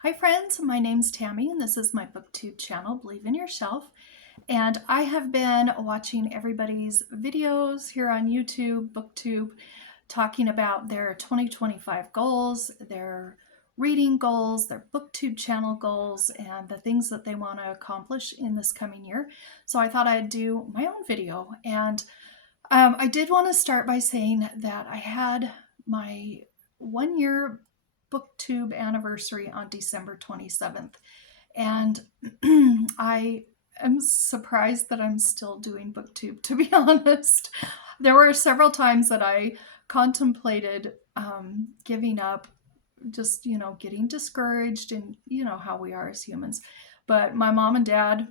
Hi friends, my name's Tammy and this is my booktube channel, Believe in Yourself. And I have been watching everybody's videos here on YouTube, booktube, talking about their 2025 goals, their reading goals, their booktube channel goals, and the things that they want to accomplish in this coming year. So I thought I'd do my own video. And I did want to start by saying that I had my 1 year booktube anniversary on December 27th. And I am surprised that I'm still doing booktube, to be honest. There were several times that I contemplated giving up, just, getting discouraged, and how we are as humans. But my mom and dad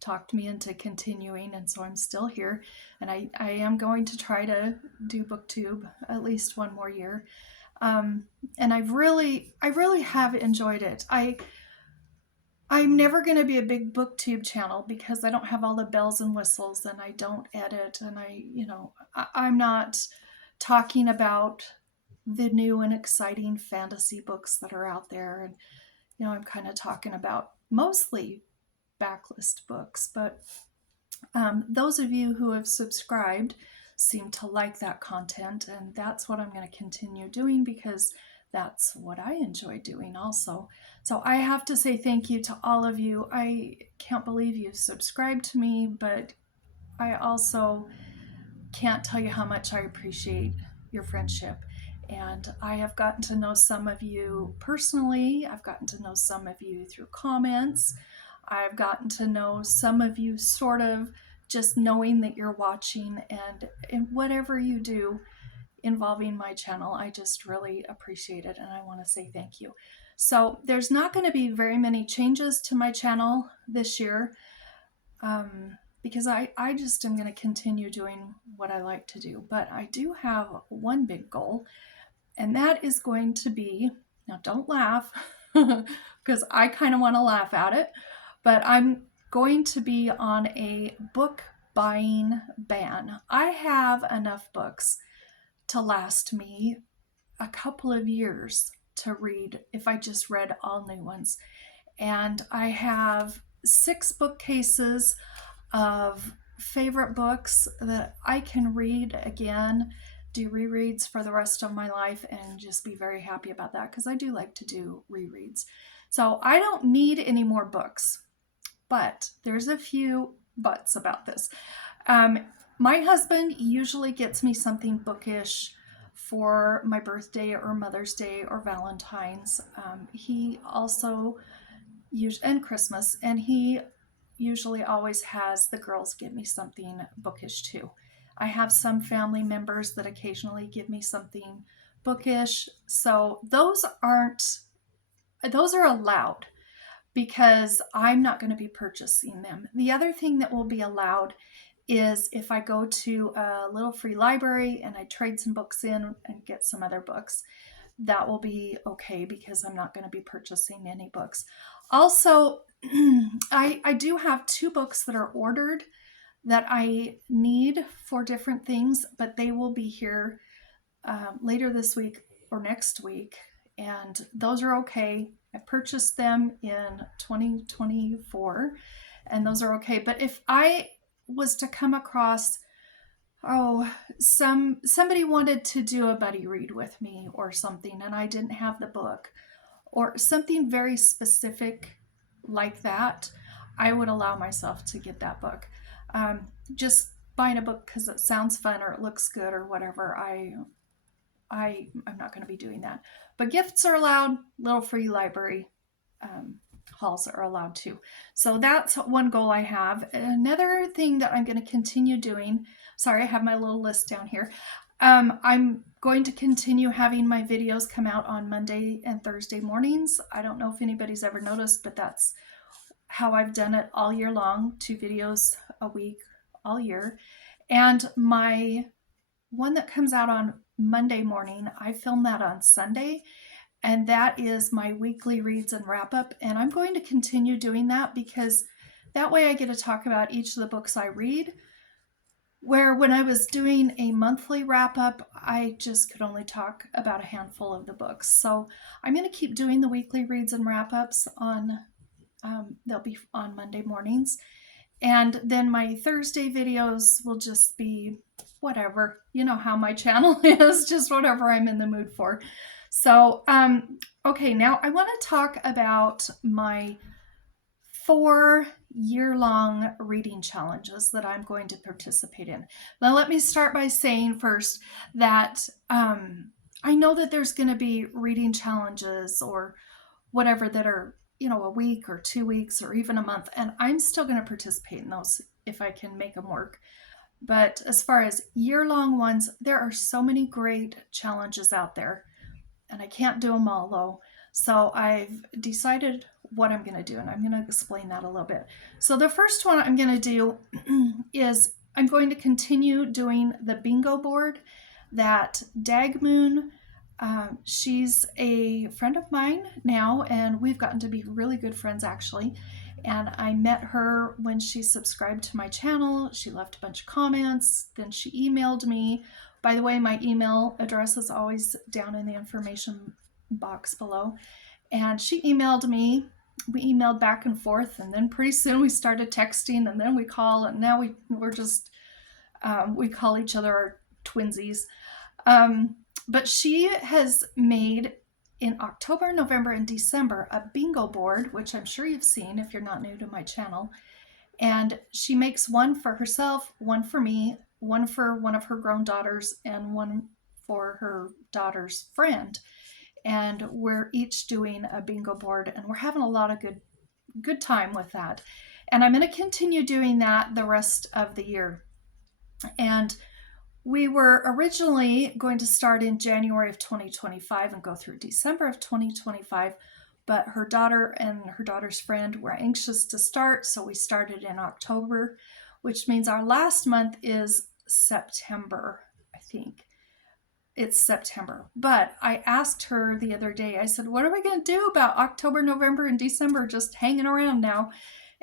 talked me into continuing, and so I'm still here, and I am going to try to do booktube at least one more year. And I really have enjoyed it. I'm never going to be a big booktube channel because I don't have all the bells and whistles, and I don't edit, and I'm not talking about the new and exciting fantasy books that are out there. And I'm kind of talking about mostly backlist books. But those of you who have subscribed seem to like that content, and that's what I'm going to continue doing because that's what I enjoy doing also. So I have to say thank you to all of you. I can't believe you've subscribed to me, but I also can't tell you how much I appreciate your friendship. And I have gotten to know some of you personally. I've gotten to know some of you through comments. I've gotten to know some of you sort of just knowing that you're watching, and in whatever you do involving my channel, I just really appreciate it, and I want to say thank you. So there's not going to be very many changes to my channel this year because I just am going to continue doing what I like to do. But I do have one big goal, and that is going to be, now don't laugh because I kind of want to laugh at it, but I'm going to be on a book buying ban. I have enough books to last me a couple of years to read if I just read all new ones. And I have 6 bookcases of favorite books that I can read again, do rereads for the rest of my life, and just be very happy about that because I do like to do rereads. So I don't need any more books, but there's a few buts about this. My husband usually gets me something bookish for my birthday or Mother's Day or Valentine's. He also and Christmas, and he usually always has the girls give me something bookish too. I have some family members that occasionally give me something bookish, so those are allowed because I'm not going to be purchasing them. The other thing that will be allowed is if I go to a little free library and I trade some books in and get some other books, that will be okay because I'm not going to be purchasing any books. Also, I do have 2 books that are ordered that I need for different things, but they will be here later this week or next week, and those are okay. I purchased them in 2024, and those are okay. But if I was to come across, somebody wanted to do a buddy read with me or something, and I didn't have the book, or something very specific like that, I would allow myself to get that book. Just buying a book because it sounds fun or it looks good or whatever, I'm not going to be doing that. But gifts are allowed. Little free library hauls are allowed too. So that's one goal I have. Another thing that I'm going to continue doing, sorry, I have my little list down here. I'm going to continue having my videos come out on Monday and Thursday mornings. I don't know if anybody's ever noticed, but that's how I've done it all year long, 2 videos a week all year. And my one that comes out on Monday morning, I film that on Sunday, and that is my weekly reads and wrap up. And I'm going to continue doing that because that way I get to talk about each of the books I read. where when I was doing a monthly wrap up, I just could only talk about a handful of the books. So I'm going to keep doing the weekly reads and wrap ups on, they'll be on Monday mornings. And then my Thursday videos will just be whatever. You know how my channel is, just whatever I'm in the mood for. So, okay, now I want to talk about my 4-year-long reading challenges that I'm going to participate in. Now, let me start by saying first that I know that there's going to be reading challenges or whatever that are, a week or 2 weeks or even a month, and I'm still going to participate in those if I can make them work. But as far as year-long ones, there are so many great challenges out there, and I can't do them all though. So I've decided what I'm going to do, and I'm going to explain that a little bit. So the first one I'm going to do is I'm going to continue doing the bingo board that Dagmoon, she's a friend of mine now, and we've gotten to be really good friends actually. And I met her when she subscribed to my channel. She left a bunch of comments, then she emailed me. By the way, my email address is always down in the information box below. And she emailed me. We emailed back and forth, and then pretty soon we started texting, and then we call, and now we're just we call each other our twinsies. But she has made in October, November, and December a bingo board, which I'm sure you've seen if you're not new to my channel. And she makes one for herself, one for me, one for one of her grown daughters, and one for her daughter's friend. And we're each doing a bingo board, and we're having a lot of good time with that. And I'm going to continue doing that the rest of the year. And we were originally going to start in January of 2025 and go through December of 2025, but her daughter and her daughter's friend were anxious to start, so we started in October, which means our last month is September, I think. It's September. But I asked her the other day, I said, what are we going to do about October, November, and December just hanging around now?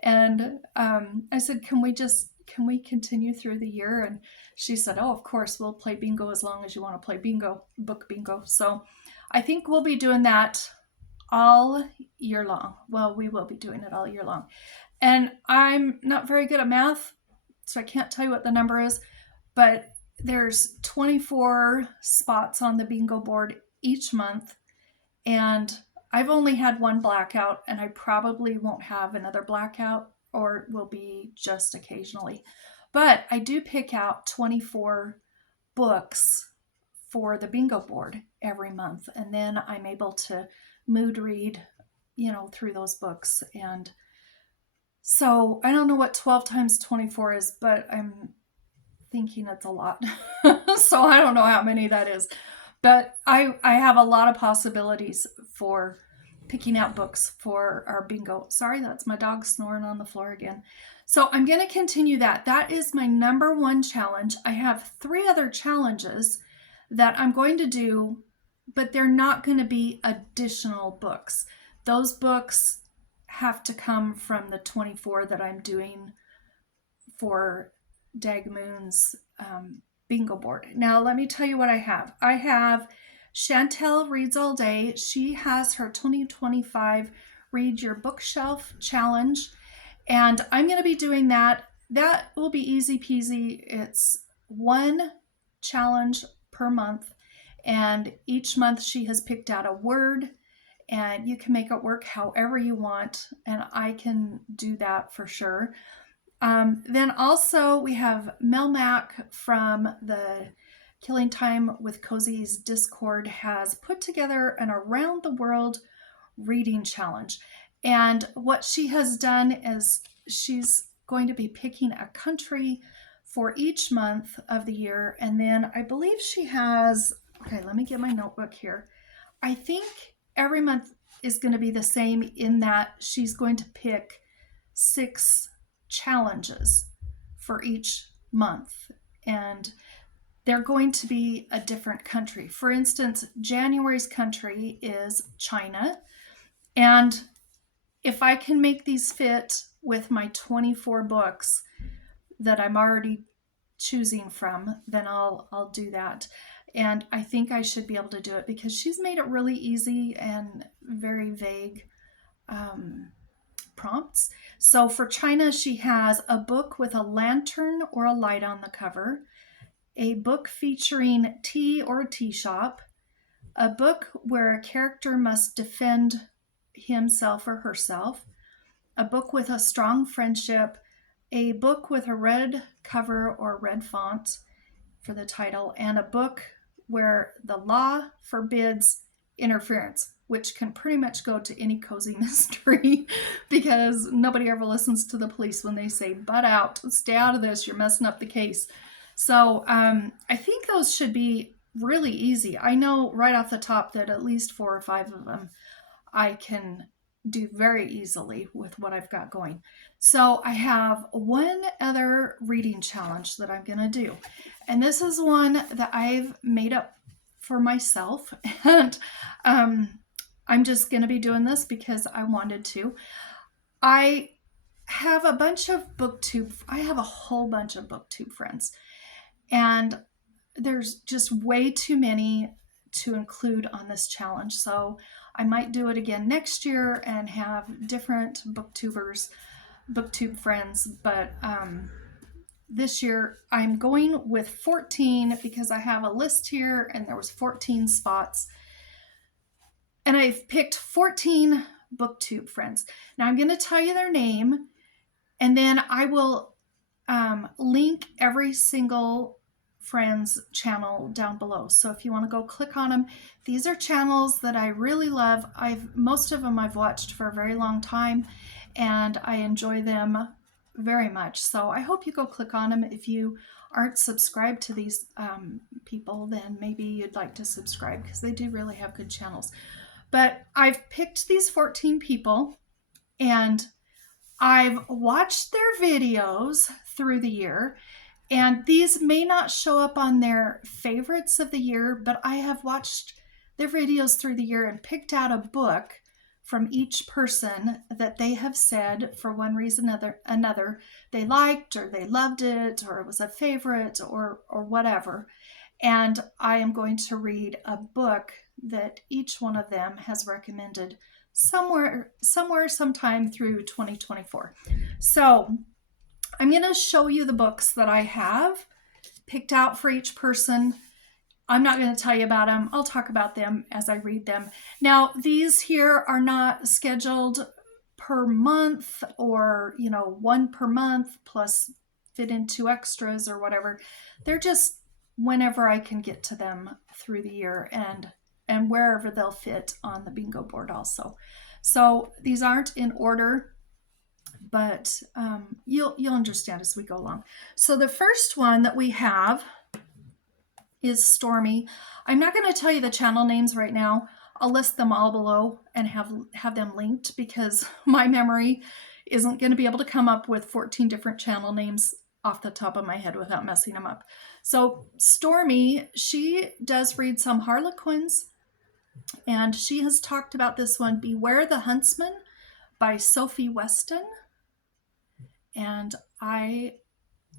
And I said, can we continue through the year? And she said, oh, of course, we'll play bingo as long as you want to play bingo, book bingo. So I think we'll be doing that all year long. Well, we will be doing it all year long. And I'm not very good at math, so I can't tell you what the number is, but there's 24 spots on the bingo board each month, and I've only had one blackout, and I probably won't have another blackout, or will be just occasionally. But I do pick out 24 books for the bingo board every month, and then I'm able to mood read, through those books. And so I don't know what 12 times 24 is, but I'm thinking it's a lot. So I don't know how many that is. But I have a lot of possibilities for picking out books for our bingo. Sorry, that's my dog snoring on the floor again. So I'm going to continue that. That is my number one challenge. I have 3 other challenges that I'm going to do, but they're not going to be additional books. Those books have to come from the 24 that I'm doing for Dagmoon's bingo board. Now, let me tell you what I have. I have Chantel Reads All Day. She has her 2025 Read Your Bookshelf Challenge, and I'm going to be doing that. That will be easy peasy. It's 1 challenge per month, and each month she has picked out a word, and you can make it work however you want, and I can do that for sure. Then also we have Mel Mac from the Killing Time with Cozy's Discord has put together an around the world reading challenge. And what she has done is she's going to be picking a country for each month of the year. And then I believe she has, okay, let me get my notebook here. I think every month is going to be the same in that she's going to pick 6 challenges for each month, and they're going to be a different country. For instance, January's country is China, and if I can make these fit with my 24 books that I'm already choosing from, then I'll do that. And I think I should be able to do it because she's made it really easy and very vague prompts. So for China, she has a book with a lantern or a light on the cover, a book featuring tea or a tea shop, a book where a character must defend himself or herself, a book with a strong friendship, a book with a red cover or red font for the title, and a book where the law forbids interference, which can pretty much go to any cozy mystery because nobody ever listens to the police when they say, "Butt out, stay out of this, you're messing up the case." So I think those should be really easy. I know right off the top that at least 4 or 5 of them I can do very easily with what I've got going. So I have one other reading challenge that I'm going to do. And this is one that I've made up for myself. And I'm just going to be doing this because I wanted to. I have a whole bunch of booktube friends. And there's just way too many to include on this challenge. So I might do it again next year and have different booktube friends. But this year I'm going with 14 because I have a list here and there was 14 spots. And I've picked 14 booktube friends. Now I'm going to tell you their name and then I will link every single friend's channel down below. So if you want to go click on them, these are channels that I really love. Most of them I've watched for a very long time and I enjoy them very much. So I hope you go click on them. If you aren't subscribed to these people, then maybe you'd like to subscribe because they do really have good channels. But I've picked these 14 people and I've watched their videos through the year. And these may not show up on their favorites of the year, but I have watched their videos through the year and picked out a book from each person that they have said for one reason or another they liked or they loved it or it was a favorite or whatever. And I am going to read a book that each one of them has recommended sometime through 2024. So I'm going to show you the books that I have picked out for each person. I'm not going to tell you about them. I'll talk about them as I read them. Now, these here are not scheduled per month or, one per month plus fit in 2 extras or whatever. They're just whenever I can get to them through the year and wherever they'll fit on the bingo board also. So these aren't in order, but you'll understand as we go along. So the first one that we have is Stormi. I'm not going to tell you the channel names right now. I'll list them all below and have them linked because my memory isn't going to be able to come up with 14 different channel names off the top of my head without messing them up. So Stormi, she does read some Harlequins, and she has talked about this one, Beware the Huntsman by Sophie Weston. And I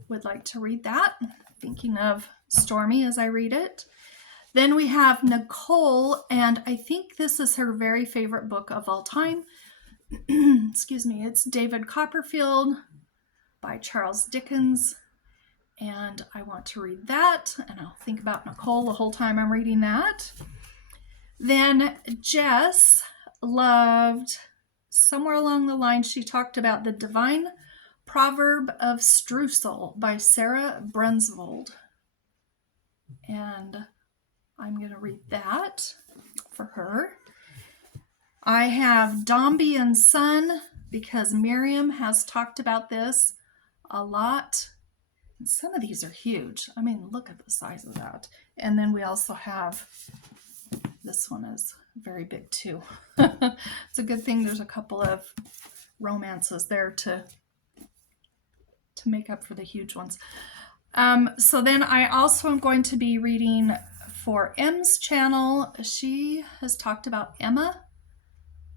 would like to read that, thinking of Stormi as I read it. Then we have Nicole, and I think this is her very favorite book of all time. Excuse me, it's David Copperfield by Charles Dickens. And I want to read that, and I'll think about Nicole the whole time I'm reading that. Then Jess loved, somewhere along the line, she talked about The Divine Proverb of Streusel by Sara Brunsvold. And I'm going to read that for her. I have Dombey and Son because Miriam has talked about this a lot. And some of these are huge. I mean, look at the size of that. And then we also have, this one is very big too. It's a good thing there's a couple of romances there to make up for the huge ones. So then I also am going to be reading for M's channel. She has talked about Emma,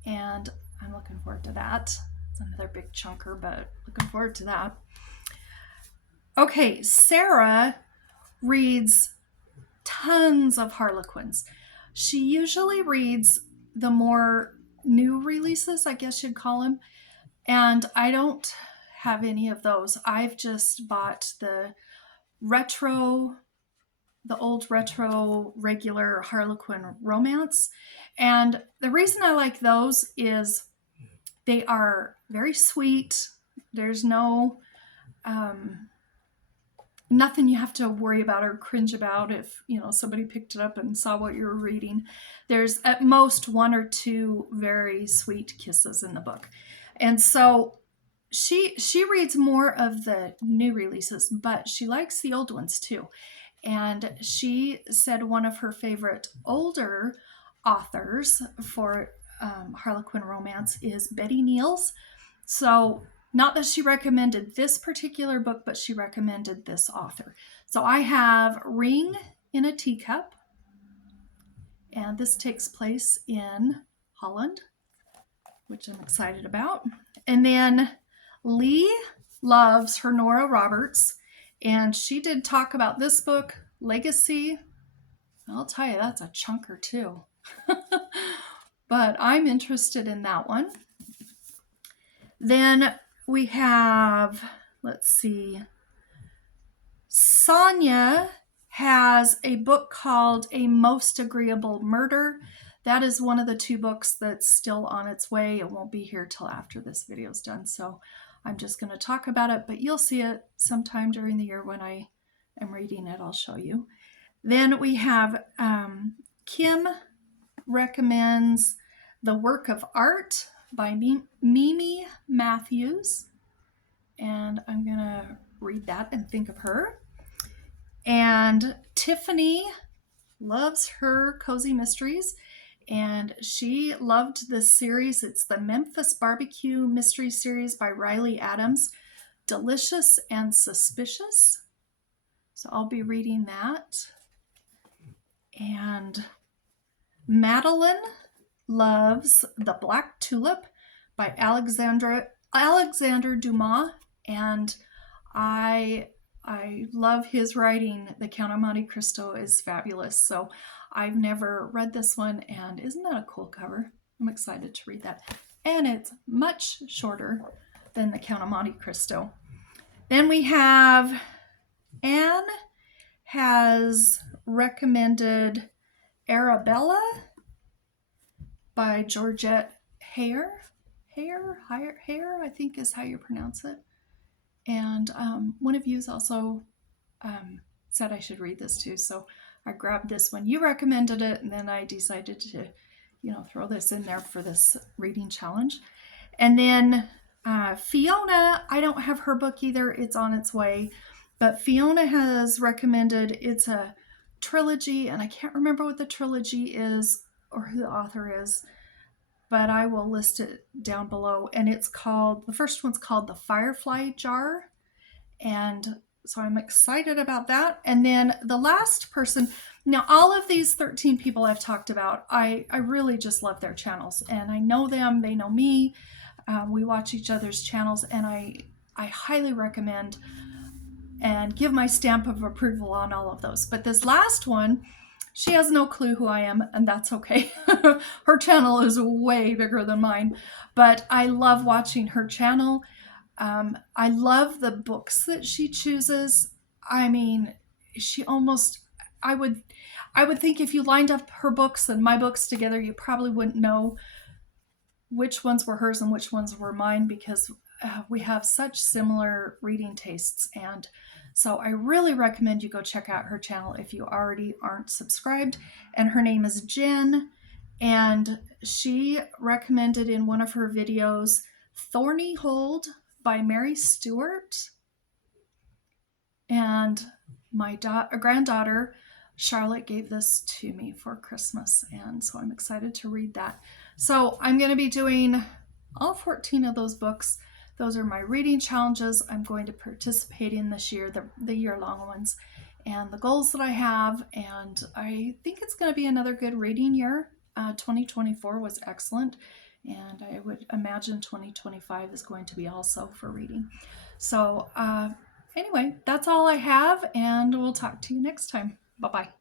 and I'm looking forward to that. It's another big chunker, but looking forward to that. Okay, Sara reads tons of Harlequins. She usually reads the more new releases, I guess you'd call them, and I don't have any of those. I've just bought retro, the old retro regular Harlequin romance. And the reason I like those is they are very sweet. There's no nothing you have to worry about or cringe about if somebody picked it up and saw what you were reading. There's at most one or two very sweet kisses in the book. And so she reads more of the new releases, but she likes the old ones too. And she said one of her favorite older authors for Harlequin romance is Betty Neels. So not that she recommended this particular book, but she recommended this author. So I have Ring in a Teacup, and this takes place in Holland, which I'm excited about. And then Lee loves her Nora Roberts, and she did talk about this book, Legacy. I'll tell you, that's a chunker too. But I'm interested in that one. Then we have, let's see, Sonia has a book called A Most Agreeable Murder. That is one of the two books that's still on its way. It won't be here till after this video is done, so I'm just going to talk about it, but you'll see it sometime during the year when I am reading it. I'll show you. Then we have Kim recommends The Work of Art by Mimi Matthews, and I'm going to read that and think of her. And Tiffany loves her cozy mysteries, and she loved this series. It's the Memphis Barbecue Mystery Series by Riley Adams, Delicious and Suspicious. So I'll be reading that. And Madelyn loves The Black Tulip by Alexandre Dumas, and I love his writing. The Count of Monte Cristo is fabulous. So I've never read this one, and isn't that a cool cover? I'm excited to read that. And it's much shorter than the Count of Monte Cristo. Then we have Anne has recommended Arabella by Georgette Hare, I think is how you pronounce it. And one of you also said I should read this too, so I grabbed this one. You recommended it, and then I decided to, throw this in there for this reading challenge. And then Fiona, I don't have her book either. It's on its way. But Fiona has recommended, it's a trilogy, and I can't remember what the trilogy is or who the author is, but I will list it down below. And it's called, the first one's called The Firefly Jar. And so I'm excited about that. And then the last person, now all of these 13 people I've talked about, I really just love their channels, and I know them, they know me. We watch each other's channels, and I highly recommend and give my stamp of approval on all of those. But this last one, she has no clue who I am, and that's okay. Her channel is way bigger than mine, but I love watching her channel. I love the books that she chooses. I mean, she almost, I would think if you lined up her books and my books together, you probably wouldn't know which ones were hers and which ones were mine, because we have such similar reading tastes. And so I really recommend you go check out her channel if you already aren't subscribed. And her name is Jen, and she recommended in one of her videos Thornyhold by Mary Stewart. And my granddaughter Charlotte gave this to me for Christmas, and so I'm excited to read that. So I'm going to be doing all 14 of those books. Those are my reading challenges I'm going to participate in this year, the year-long ones, and the goals that I have. And I think it's going to be another good reading year. 2024 was excellent, and I would imagine 2025 is going to be also for reading. So Anyway, that's all I have, and we'll talk to you next time. Bye-bye.